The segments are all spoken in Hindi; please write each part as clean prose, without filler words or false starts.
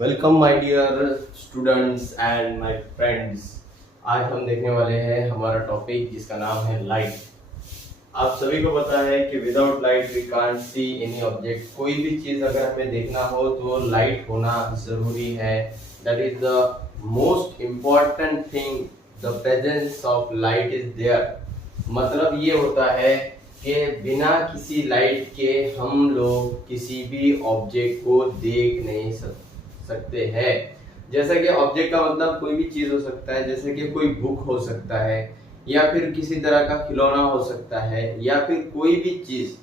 Welcome my dear students and my friends. आज हम देखने वाले हैं हमारा टॉपिक जिसका नाम है लाइट। आप सभी को पता है कि without light we can't see any object. कोई भी चीज अगर हमें देखना हो तो लाइट होना जरूरी है। That is the most important thing. The presence of light is there. मतलब ये होता है कि बिना किसी लाइट के हम लोग किसी भी ऑब्जेक्ट को देख नहीं सकते हैं। जैसा कि ऑब्जेक्ट का मतलब कोई भी चीज हो सकता है, जैसे कि कोई बुक हो सकता है या फिर किसी तरह का खिलौना हो सकता है या फिर कोई भी चीज।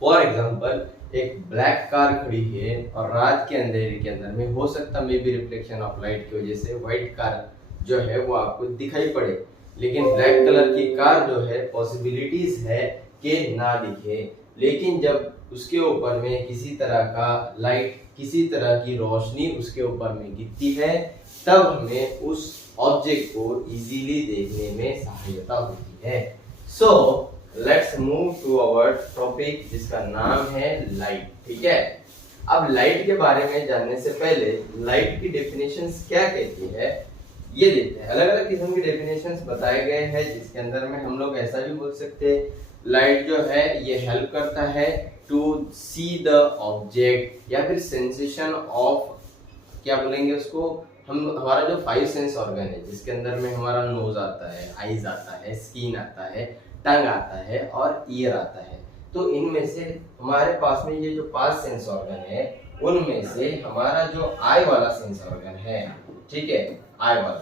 फॉर एग्जाम्पल एक ब्लैक कार खड़ी है और रात के अंधेरे के अंदर में हो सकता may be reflection of light की वजह से व्हाइट कार जो है वो आपको दिखाई पड़े, लेकिन ब्लैक कलर की कार जो है पॉसिबिलिटीज है कि ना दिखे। लेकिन जब उसके ऊपर में किसी तरह का लाइट, किसी तरह की रोशनी उसके ऊपर में गिरती है, तब हमें उस ऑब्जेक्ट को इजीली देखने में सहायता होती है। So let's move to our topic जिसका नाम है लाइट। ठीक है, अब लाइट के बारे में जानने से पहले लाइट की डेफिनेशंस क्या कहती है ये देखते हैं। अलग अलग किस्म की डेफिनेशंस बताए गए हैं, जिसके अंदर में हम लोग ऐसा भी बोल सकते हैं लाइट जो है ये हेल्प करता है टू सी द ऑब्जेक्ट, या फिर सेंसेशन ऑफ, क्या बोलेंगे उसको हम, हमारा जो 5 सेंस ऑर्गन है जिसके अंदर में हमारा नोज आता है, आईज आता है, स्किन आता है, टंग आता है और ईयर आता है। तो इनमें से हमारे पास में ये जो 5 सेंस ऑर्गन है उनमें से हमारा जो आई वाला सेंस ऑर्गन है, ठीक है, आई वाला,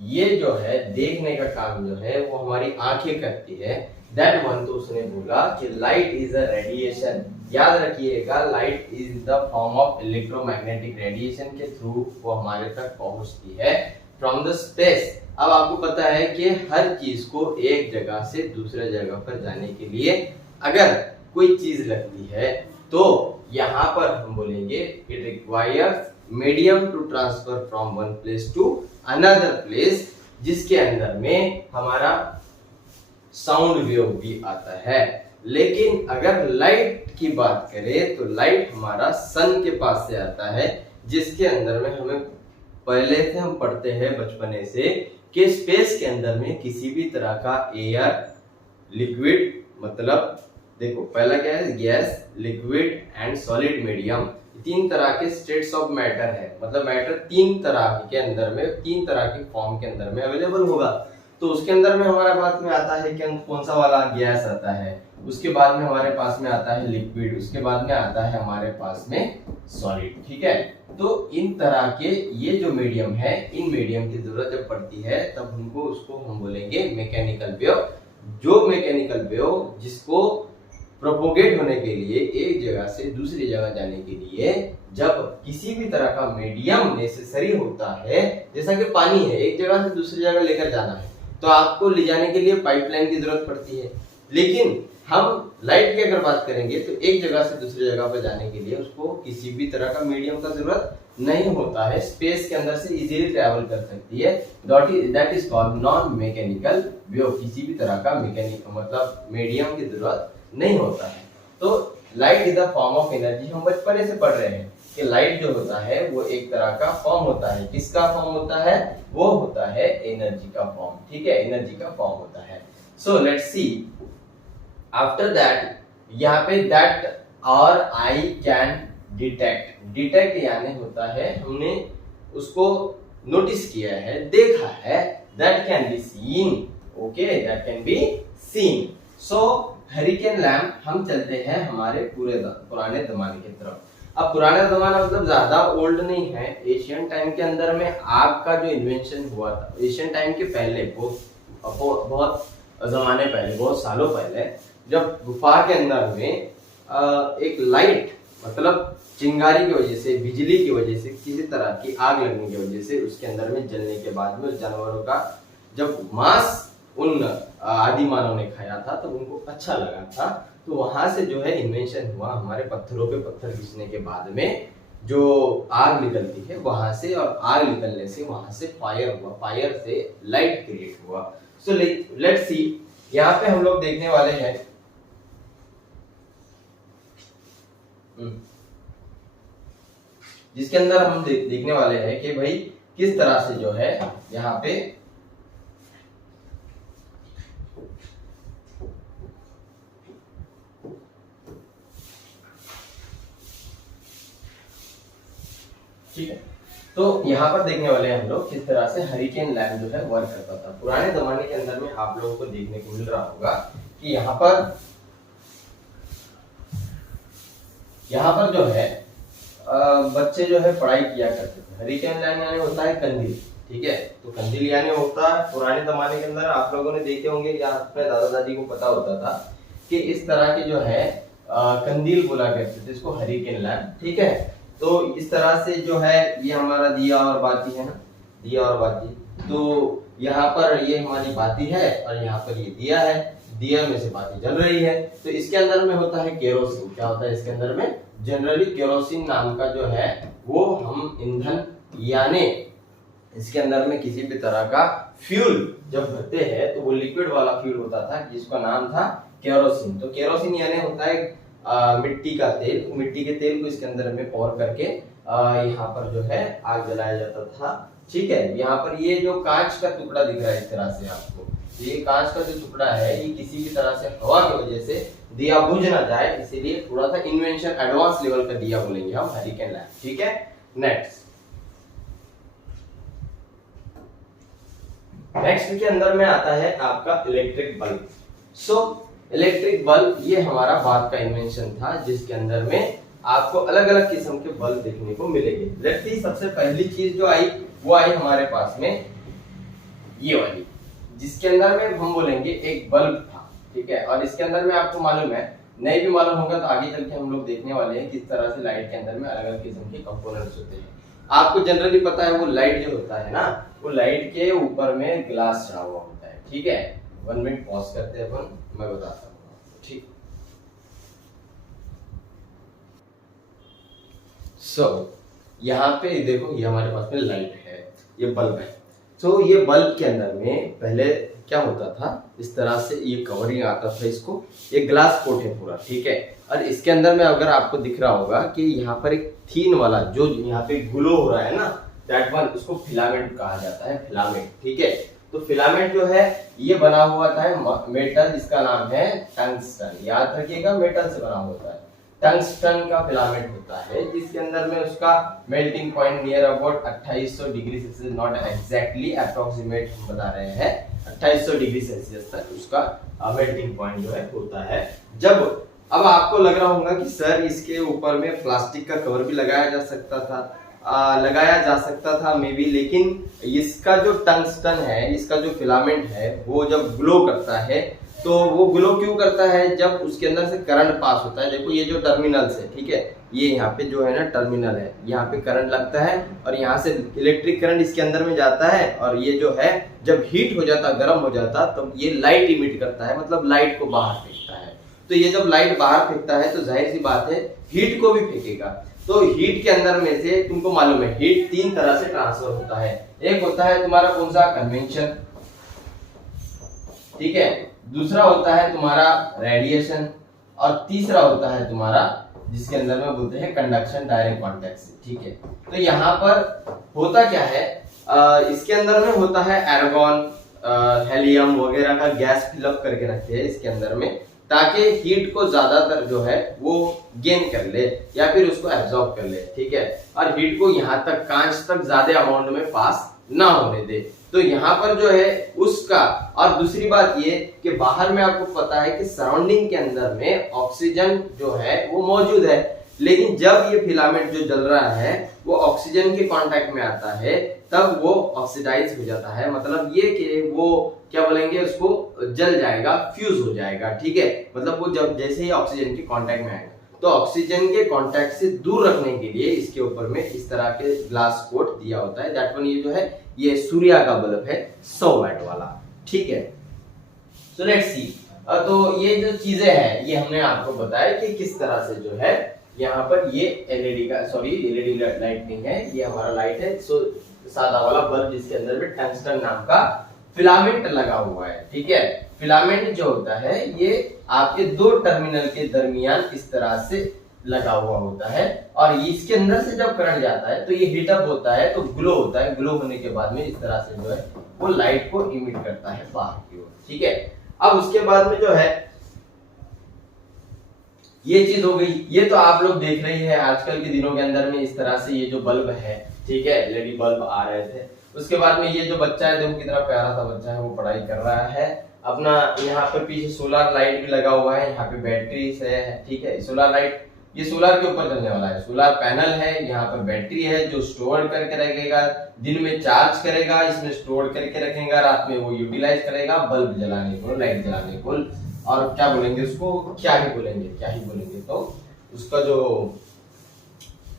ये जो है देखने का काम जो है वो हमारी आंखें करती है। दैट वन, तो उसने बोला कि लाइट इज अ रेडिएशन। याद रखिएगा, light is the form of electromagnetic radiation के थ्रू वो हमारे तक पहुंचती है फ्रॉम द स्पेस। अब आपको पता है कि हर चीज को एक जगह से दूसरे जगह पर जाने के लिए अगर कोई चीज लगती है तो यहाँ पर हम बोलेंगे it requires medium to transfer from one place to another place, जिसके अंदर में हमारा साउंड वेव भी आता है। लेकिन अगर लाइट की बात करें तो लाइट हमारा सन के पास से आता है, जिसके अंदर में हमें पहले से हम पढ़ते हैं बचपने से कि स्पेस के अंदर में किसी भी तरह का एयर, लिक्विड, मतलब देखो पहला क्या है, gas, liquid and solid medium, 3 तरह के स्टेट्स ऑफ मैटर है। मतलब मैटर 3 तरह के अंदर में, 3 तरह के फॉर्म के अंदर में अवेलेबल होगा। तो उसके अंदर में हमारे पास में आता है कि कौन सा वाला, गैस आता है, उसके बाद में हमारे पास में आता है लिक्विड, उसके बाद में आता है हमारे पास में सॉलिड। ठीक है, तो इन तरह के ये जो मीडियम है, इन मीडियम की जरूरत जब पड़ती है तब हमको उसको हम बोलेंगे मैकेनिकल वेव। जो मैकेनिकल वेव जिसको प्रोपोगेट होने के लिए एक जगह से दूसरी जगह जाने के लिए जब किसी भी तरह का मीडियम नेसेसरी होता है, जैसा कि पानी है, एक जगह से दूसरी जगह लेकर जाना है तो आपको ले जाने के लिए पाइपलाइन की जरूरत पड़ती है। लेकिन हम लाइट की अगर बात करेंगे तो एक जगह से दूसरी जगह पर जाने के लिए उसको किसी भी तरह का मीडियम का जरूरत नहीं होता है, स्पेस के अंदर से इजीली ट्रैवल कर सकती है। That is called non mechanical wave. किसी भी तरह का मैकेनिकल मतलब मीडियम की जरूरत नहीं होता है। तो light is the form of energy. हम बचपन से पढ़ रहे हैं कि लाइट जो होता है वो एक तरह का फॉर्म होता है। किसका फॉर्म होता है? वो होता है एनर्जी का फॉर्म। ठीक है, एनर्जी का फॉर्म होता है। So let's see after that, यहाँ पे दैट और आई कैन डिटेक्ट। डिटेक्ट यानी होता है हमने उसको नोटिस किया है, देखा है। That can be seen. Okay, that can be seen. So hurricane lamp, हम चलते हैं हमारे पुराने जमाने की तरफ। अब पुराना जमाना मतलब ज्यादा ओल्ड नहीं है, एशियन टाइम के अंदर में आग का जो इन्वेंशन हुआ था, एशियन टाइम के पहले, बहुत जमाने पहले, बहुत सालों पहले, जब गुफा के अंदर में एक लाइट, मतलब चिंगारी की वजह से, बिजली की वजह से, किसी तरह की आग लगने की वजह से उसके अंदर में जलने के बाद में उस जानवरों का जब मांस उन आदि मानव ने खाया था तो उनको अच्छा लगा था। तो वहां से जो है इन्वेंशन हुआ, हमारे पत्थरों पे पत्थर घिसने के बाद में जो आग निकलती है वहां से, और आग निकलने से वहां से फायर हुआ, फायर से लाइट क्रिएट हुआ। सो लेट्स सी, यहाँ पे हम लोग देखने वाले हैं जिसके अंदर हम देखने वाले हैं कि भाई किस तरह से जो है यहाँ पे ठीक है। तो यहाँ पर देखने वाले हैं हम लोग किस तरह से हरिकेन लैम्प जो है वर्क करता था। पुराने जमाने के अंदर में आप लोगों को देखने को मिल रहा होगा कि यहाँ पर जो है बच्चे जो है पढ़ाई किया करते थे। हरिकेन लैम्प यानी होता है कंदील, ठीक है। तो कंदील यानी होता है पुराने जमाने के अंदर आप लोगों ने देखे होंगे या अपने दादा दादी को पता होता था कि इस तरह के जो है कंदील बोला करते थे इसको, हरिकेन लैम्प, ठीक है। तो इस तरह से जो है ये हमारा दिया और बाती है ना, दिया और बाती। तो यहाँ पर ये हमारी बाती है और यहाँ पर ये दिया है, दिया में से बाती जल रही है। तो इसके अंदर में होता है केरोसिन। क्या होता है इसके अंदर में? जनरली केरोसिन नाम का जो है वो हम ईंधन यानी इसके अंदर में किसी भी तरह का फ्यूल जब भरते हैं तो वो लिक्विड वाला फ्यूल होता था जिसका नाम था केरोसिन। तो केरोसिन यानी होता है मिट्टी का तेल। मिट्टी के तेल को इसके अंदर में पोर करके यहाँ पर जो है आग जलाया जाता था, ठीक है। यहाँ पर ये जो कांच का टुकड़ा दिख रहा है इस तरह से आपको, तो ये कांच का जो टुकड़ा है ये किसी भी तरह से हवा की वजह से दिया बुझ ना जाए, इसीलिए थोड़ा सा इन्वेंशन एडवांस लेवल का दिया बोलेंगे हम, हरिकेन लैम्प, ठीक है। नेक्स्ट के अंदर में आता है आपका इलेक्ट्रिक बल्ब। इलेक्ट्रिक बल्ब ये हमारा बाद का इन्वेंशन था जिसके अंदर में आपको अलग अलग किस्म के बल्ब देखने को मिलेंगे। लेट्स सी, सबसे पहली चीज जो आई वो आई हमारे पास में ये वाली, जिसके अंदर में हम बोलेंगे एक बल्ब था, ठीक है। और इसके अंदर में आपको मालूम है, नहीं भी मालूम होगा तो आगे चल के हम लोग देखने वाले हैं किस तरह से लाइट के अंदर में अलग अलग किस्म के कंपोनेंट्स होते हैं। आपको जनरली पता है वो लाइट जो होता है ना, वो लाइट के ऊपर में ग्लास चढ़ा हुआ होता है, ठीक है। 1 मिनट पॉज करते हैं अपन, मैं बताता हूँ, ठीक। यहाँ पे देखो ये हमारे पास में लाइट है, ये बल्ब है। ये बल्ब के अंदर में पहले क्या होता था, इस तरह से ये कवरिंग आता था, इसको ये ग्लास कोट है पूरा, ठीक है। और इसके अंदर में अगर आपको दिख रहा होगा कि यहाँ पर एक थीन वाला जो यहाँ पे ग्लो हो रहा है ना, दैट वन, उसको फिलामेंट कहा जाता है, फिलामेंट, ठीक है। तो फिलामेंट जो है ये बना हुआ था मेटल, इसका नाम है टंगस्टन। याद रखिएगा मेटल से बना होता है, टंगस्टन का फिलामेंट होता है, जिसके अंदर में उसका melting point near about 2800 degree Celsius, not exactly approximate हम बता रहे हैं, 2800 डिग्री सेल्सियस तक उसका मेल्टिंग पॉइंट जो है होता है। जब अब आपको लग रहा होगा कि सर इसके ऊपर में प्लास्टिक का कवर भी लगाया जा सकता था, मे बी, लेकिन इसका जो टंगस्टन है, इसका जो फिलामेंट है, वो जब ग्लो करता है तो वो ग्लो क्यों करता है? जब उसके अंदर से करंट पास होता है। देखो ये जो टर्मिनल्स है, ठीक है, ये यहाँ पे जो है ना टर्मिनल है, यहाँ पे करंट लगता है और यहाँ से इलेक्ट्रिक करंट इसके अंदर में जाता है, और ये जो है जब हीट हो जाता, गर्म हो जाता, तब ये लाइट इमिट करता है, मतलब लाइट को बाहर फेंकता है। तो ये जब लाइट बाहर फेंकता है तो जाहिर सी बात है हीट को भी फेंकेगा। तो हीट के अंदर में से तुमको मालूम है हीट 3 तरह से ट्रांसफर होता है। एक होता है तुम्हारा कौन सा? कन्वेक्शन, ठीक है। दूसरा होता है तुम्हारा रेडिएशन, और तीसरा होता है तुम्हारा जिसके अंदर में बोलते हैं कंडक्शन, डायरेक्ट कॉन्टैक्ट से, ठीक है। तो यहाँ पर होता क्या है, इसके अंदर में होता है एर्गॉन, हेलियम वगैरह का गैस फिलअप करके रखते हैं इसके अंदर में, ताकि हीट को ज्यादातर जो है वो गेन कर ले या फिर उसको एब्जॉर्ब कर ले, ठीक है। और हीट को यहाँ तक, कांच तक ज्यादा अमाउंट में पास ना होने दे। तो यहाँ पर जो है उसका, और दूसरी बात ये कि बाहर में आपको पता है कि सराउंडिंग के अंदर में ऑक्सीजन जो है वो मौजूद है, लेकिन जब ये फिलामेंट जो जल रहा है वो ऑक्सीजन के कांटेक्ट में आता है तब वो ऑक्सीडाइज हो जाता है। मतलब ये कि वो क्या बोलेंगे, उसको जल जाएगा, फ्यूज हो जाएगा, ठीक है। मतलब वो जब जैसे ही ऑक्सीजन के कांटेक्ट में आएगा, तो ऑक्सीजन के कांटेक्ट से दूर रखने के लिए इसके ऊपर में इस तरह के ग्लास कोट दिया होता है। दैट वन, ये जो है ये सूर्या का बल्ब है 100 वाट वाला, ठीक है। सो लेट्स सी, तो ये जो चीजें हैं ये हमने आपको बताया कि किस तरह से जो है यहाँ पर ये एलईडी का, सॉरी एलईडी लाइट नहीं है, ये हमारा लाइट है, सो सादा वाला बल्ब जिसके अंदर में टंगस्टन नाम का फिलामेंट लगा हुआ है, ठीक है। फिलामेंट जो होता है ये आपके 2 टर्मिनल के दरमियान इस तरह से लगा हुआ होता है और इसके अंदर से जब करंट जाता है तो ये हीटअप होता है तो ग्लो होता है। ग्लो होने के बाद में इस तरह से जो है वो लाइट को इमिट करता है बाहर की ओर, ठीक है। अब उसके बाद में जो है ये चीज हो गई। ये तो आप लोग देख रहे हैं आजकल के दिनों के अंदर में इस तरह से ये जो बल्ब है, ठीक है, एलईडी बल्ब आ रहे थे। उसके बाद में ये जो बच्चा है देखो कितना प्यारा सा बच्चा है, वो पढ़ाई कर रहा है अपना। यहाँ पे पीछे सोलर लाइट भी लगा हुआ है, यहाँ पे बैटरी है, ठीक है। सोलर लाइट ये सोलर के ऊपर चलने वाला है, सोलर पैनल है, यहाँ पर बैटरी है जो स्टोर करके रखेगा, दिन में चार्ज करेगा, इसमें स्टोर करके रखेगा, रात में वो यूटिलाइज करेगा बल्ब जलाने को, लाइट जलाने को, और क्या बोलेंगे उसको, क्या ही बोलेंगे तो उसका जो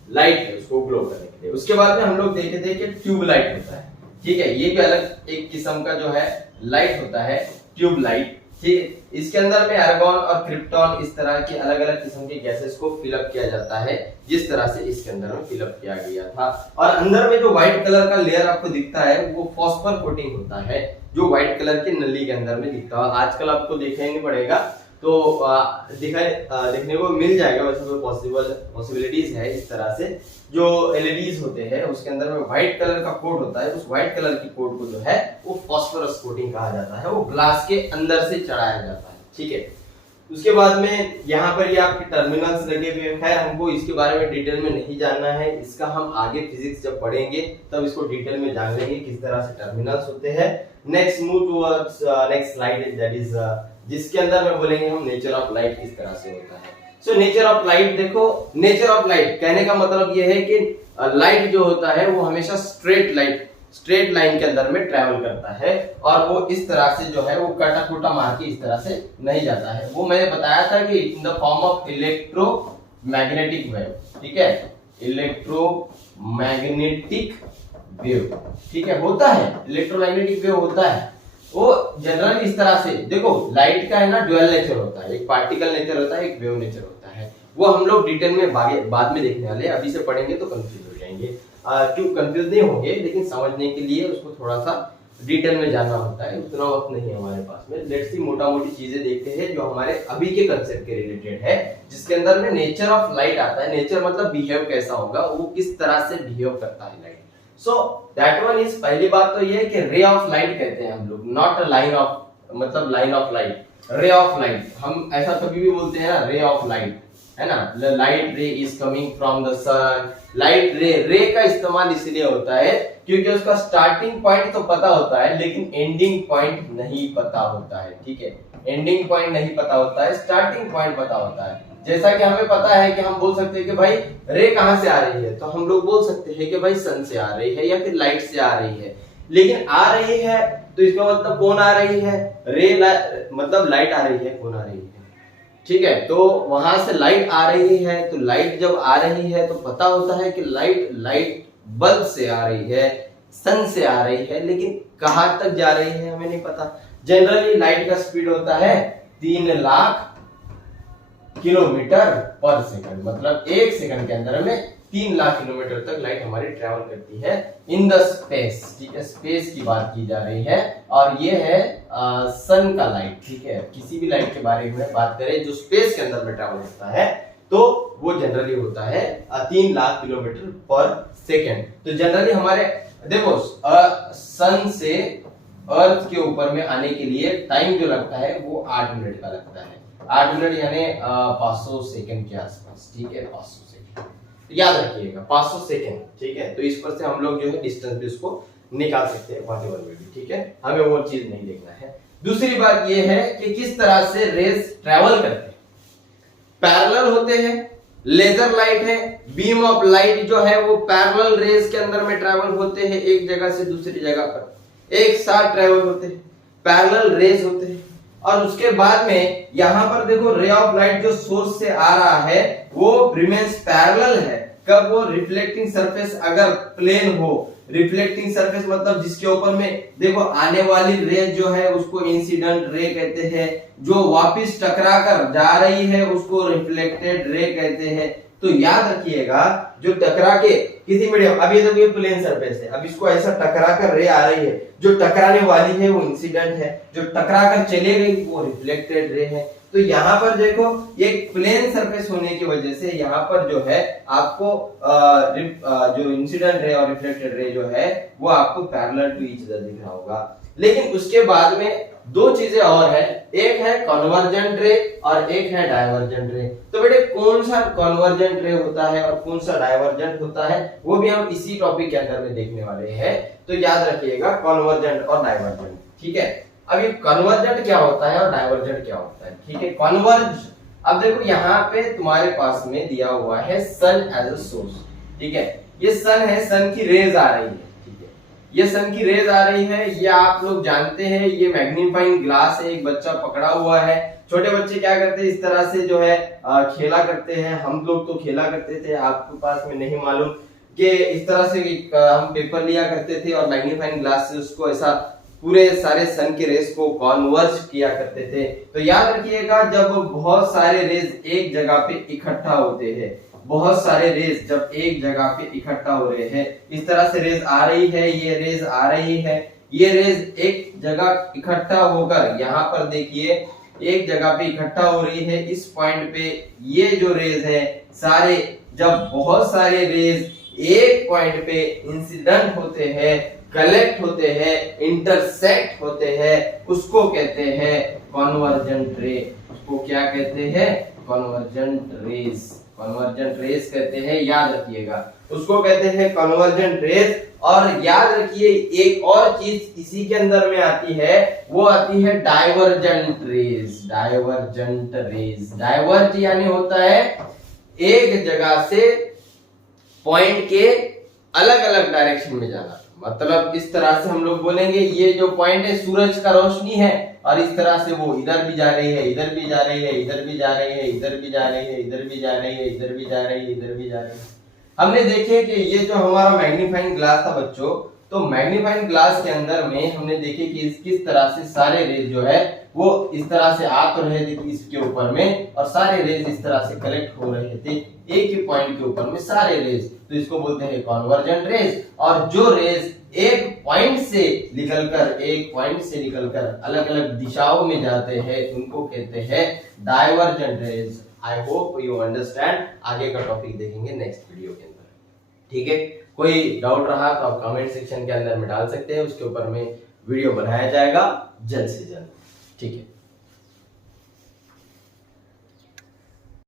लाइट है उसको ग्लो करने के लिए। उसके बाद में हम लोग देखे थे कि ट्यूब लाइट होता है, ठीक है। ये भी अलग एक किस्म का जो है लाइट होता है, ट्यूब लाइट, ठीक। इसके अंदर में आर्गन और क्रिप्टॉन इस तरह के अलग अलग किस्म के गैसेस को फिलअप किया जाता है, जिस तरह से इसके अंदर में फिलअप किया गया था। और अंदर में जो व्हाइट कलर का लेयर आपको दिखता है वो फॉस्फर कोटिंग होता है, जो व्हाइट कलर के नली के अंदर में दिखता है। आजकल आपको देखना नहीं पड़ेगा तो देखने को मिल जाएगा, वैसे तो पॉसिबिलिटीज है। इस तरह से जो एलईडीज होते हैं उसके अंदर में व्हाइट कलर का कोट होता है, उस व्हाइट कलर की कोट को जो है वो फॉस्फोरस कोटिंग कहा जाता है, वो ग्लास के अंदर से चढ़ाया जाता है, ठीक है। उसके बाद में यहाँ पर ये आपके टर्मिनल्स लगे हुए हैं। हमको इसके बारे में डिटेल में नहीं जानना है, इसका हम आगे फिजिक्स जब पढ़ेंगे तब इसको डिटेल में जान लेंगे किस तरह से टर्मिनल्स होते हैं। Next move towards next slide, that is जिसके अंदर में बोलेंगे हम नेचर ऑफ लाइट किस तरह से होता है। सो नेचर ऑफ लाइट, देखो नेचर ऑफ लाइट कहने का मतलब ये है कि लाइट जो होता है वो हमेशा स्ट्रेट लाइन के अंदर में ट्रैवल करता है और वो इस तरह से जो है वो काटा खूटा मार के इस तरह से नहीं जाता है। वो मैंने बताया था कि in the form of electromagnetic wave, ठीक है, इलेक्ट्रोमैग्नेटिक वेव, ठीक है, होता है इलेक्ट्रोमैग्नेटिक वेव होता है। वो जनरली इस तरह से देखो, लाइट का है ना ड्यूअल नेचर होता है, एक पार्टिकल नेचर होता है, एक वेव नेचर होता है। वो हम लोग डिटेल में बाद में देखने वाले हैं, अभी से पढ़ेंगे तो कंफ्यूज हो जाएंगे। क्यों कंफ्यूज नहीं होंगे, लेकिन समझने के लिए उसको थोड़ा सा डिटेल में जानना होता है, उतना वक्त नहीं है हमारे पास में। लेट्स सी मोटा मोटी चीजें देखते हैं जो हमारे अभी के कंसेप्ट के रिलेटेड है, जिसके अंदर में नेचर ऑफ लाइट आता है। नेचर मतलब बिहेव कैसा होगा, वो किस तरह से बिहेव करता है light. So that one is, पहली बात तो ये है कि रे ऑफ लाइट कहते हैं हम लोग, नॉट लाइन ऑफ, मतलब line of light, ray of light. हम ऐसा कभी भी बोलते हैं ना, रे ऑफ लाइट, है ना, light ray is coming from the sun. Light ray का इस्तेमाल इसलिए होता है क्योंकि उसका स्टार्टिंग पॉइंट तो पता होता है लेकिन एंडिंग पॉइंट नहीं पता होता है, ठीक है। एंडिंग पॉइंट नहीं पता होता है, स्टार्टिंग पॉइंट पता होता है। जैसा कि हमें पता है कि हम बोल सकते हैं कि भाई रे कहां से आ रही है, तो हम लोग बोल सकते हैं कि भाई सन से आ रही है या फिर लाइट से आ रही है। लेकिन आ रही है तो इसका मतलब कौन आ रही है, मतलब लाइट आ रही है, कौन आ रही है, ठीक है। तो वहां से लाइट आ रही है, तो लाइट जब आ रही है तो पता होता है कि लाइट बल्ब से आ रही है, सन से आ रही है, लेकिन कहां तक जा रही है हमें नहीं पता। जनरली लाइट का स्पीड होता है 3 लाख किलोमीटर पर सेकंड, मतलब 1 सेकंड के अंदर में 3 लाख किलोमीटर तक लाइट हमारी ट्रैवल करती है इन द स्पेस, ठीक है। स्पेस की बात की जा रही है और ये है सन का लाइट, ठीक है। किसी भी लाइट के बारे में बात करें जो स्पेस के अंदर में ट्रैवल करता है तो वो जनरली होता है 3 लाख किलोमीटर पर सेकंड। तो जनरली हमारे देखो सन से अर्थ के ऊपर में आने के लिए टाइम जो लगता है वो 8 मिनट का लगता है, 8 मिनट यानी 500 सेकंड के आसपास, ठीक है, 500 सेकंड याद रखिएगा, 500 सेकंड, ठीक है। तो इस पर से हम लोग जो है डिस्टेंस भी उसको निकाल सकते हैं व्हाटएवर में भी, ठीक है। हमें वो चीज नहीं देखना है। दूसरी बात ये है कि किस तरह से रेज ट्रैवल करते हैं। पैरेलल होते हैं, लेजर लाइट है, बीम ऑफ लाइट जो है वो पैरेलल रेज के अंदर में ट्रैवल होते हैं, एक जगह से दूसरी जगह पर एक साथ ट्रैवल होते हैं, पैरेलल रेज होते हैं। और उसके बाद में यहां पर देखो रे ऑफ लाइट जो सोर्स से आ रहा है वो रिमेन्स पैरेलल है। कब? वो रिफ्लेक्टिंग सरफेस अगर प्लेन हो, रिफ्लेक्टिंग सरफेस मतलब जिसके ऊपर में देखो आने वाली रे जो है उसको इंसिडेंट रे कहते हैं, जो वापस टकरा कर जा रही है उसको रिफ्लेक्टेड रे कहते हैं। तो याद रखिएगा जो टकरा के किसी मीडियम, अब ये देखिए प्लेन सरफेस है, अब इसको ऐसा टकरा कर रे आ रही है, जो टकराने वाली है वो इंसिडेंट है, जो टकरा कर चले गई वो रिफ्लेक्टेड रे है। तो यहाँ पर देखो एक प्लेन सरफेस होने की वजह से यहाँ पर जो है आपको जो इंसिडेंट रे और रिफ्लेक्टेड रे जो है वो आपको पैरेलल टू ईच अदर दिख रहा होगा। लेकिन उसके बाद में दो चीजें और है, एक है कन्वर्जेंट रे और एक है डाइवर्जेंट रे। तो बेटे कौन सा कन्वर्जेंट रे होता है और कौन सा डाइवर्जेंट होता है वो भी हम इसी टॉपिक के अंदर में देखने वाले हैं। तो याद रखिएगा कन्वर्जेंट और डाइवर्जेंट, ठीक है। अब ये कन्वर्जेंट क्या होता है और डाइवर्जेंट क्या होता है, ठीक है। कन्वर्ज, अब देखो यहाँ पे तुम्हारे पास में दिया हुआ है सन एज अ सोर्स, ठीक है। ये सन है, सन की रेज आ रही है, ठीक है। ये सन की रेज आ रही है, ये आप लोग जानते हैं, ये मैग्नीफाइंग ग्लास है, एक बच्चा पकड़ा हुआ है। छोटे बच्चे क्या करते हैं, इस तरह से जो है खेला करते हैं, हम लोग तो खेला करते थे, आपके पास में नहीं मालूम कि इस तरह से हम पेपर लिया करते थे और मैग्नीफाइंग ग्लास से उसको ऐसा पूरे सारे सन के रेस को कॉन्वर्ज किया करते थे। तो याद रखिएगा जब बहुत सारे रेस एक जगह पे इकट्ठा होते हैं, बहुत सारे रेस जब एक जगह पे इकट्ठा हो रहे हैं, इस तरह से रेस आ रही है, ये रेस आ रही है, ये रेस एक जगह इकट्ठा होकर यहाँ पर देखिए एक जगह पे इकट्ठा हो रही है इस पॉइंट पे। ये जो रेस है सारे, जब बहुत सारे रेस एक पॉइंट पे इंसिडेंट होते हैं, कलेक्ट होते हैं, इंटरसेक्ट होते हैं, उसको कहते हैं कन्वर्जेंट रे। उसको क्या कहते हैं, कन्वर्जेंट रेस, कन्वर्जेंट रेस कहते हैं, याद रखिएगा उसको कहते हैं कन्वर्जेंट रेस। और याद रखिए एक और चीज इसी के अंदर में आती है, वो आती है divergent rays. Divergent rays, diverge यानी होता है एक जगह से पॉइंट के अलग अलग डायरेक्शन में जाना। मतलब इस तरह से हम लोग बोलेंगे ये जो पॉइंट है सूरज का रोशनी है और इस तरह से वो इधर भी जा रही है, इधर भी जा रही है, इधर भी जा रही है, इधर भी जा रही है, इधर भी जा रही है, इधर भी जा रही है, इधर भी जा रही है। हमने देखे कि ये जो हमारा मैग्नीफाइंग ग्लास था बच्चों, तो मैग्नीफाइंग ग्लास के अंदर में हमने देखे कि किस तरह से सारे रेज जो है वो इस तरह से आ तो रहे थे इसके ऊपर में, और सारे रेज इस तरह से कलेक्ट हो रहे थे एक ही पॉइंट के ऊपर में सारे रेज। तो इसको बोलते हैं कन्वर्जेंट रेज। और जो रेज एक पॉइंट से निकलकर अलग अलग दिशाओं में जाते हैं उनको कहते हैं divergent rays. I hope you understand. आगे का टॉपिक देखेंगे नेक्स्ट वीडियो के अंदर, ठीक है। कोई डाउट रहा तो आप कमेंट सेक्शन के अंदर में डाल सकते हैं, उसके ऊपर में वीडियो बनाया जाएगा जल्द से जल्द, ठीक है।